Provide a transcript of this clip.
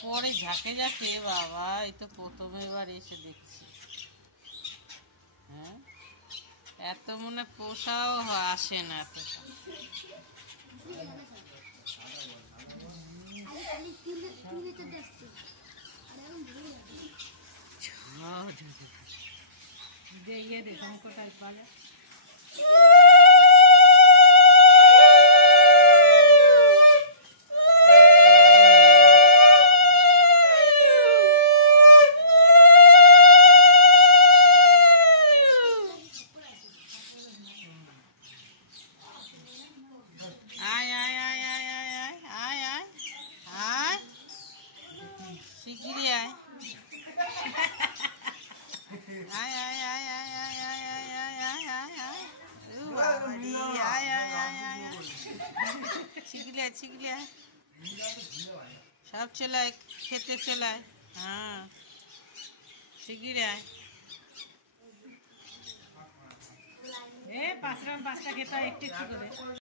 পরে ঝাঁকে ঝাঁকে বাবা, এই তো প্রথমবার এসে দেখছি। হ্যাঁ, এত মনে পোষাও আসে না এত। আয় আয় আয় আয় আয় আয় আয় আয়, শিগগিরি আয়। আয় আয় আয় আয় আয় আয় আয় আয় আয় আয় আয়, ও বাবারে, আয় আয় আয় আয় আয়, শিগগিরি আয় শিগগিরি আয়, সব চলে আয়, খেতে চলে আয়। হ্যাঁ, শিগগিরি আয়। পাঁচটা খেতে একটু একটু করে।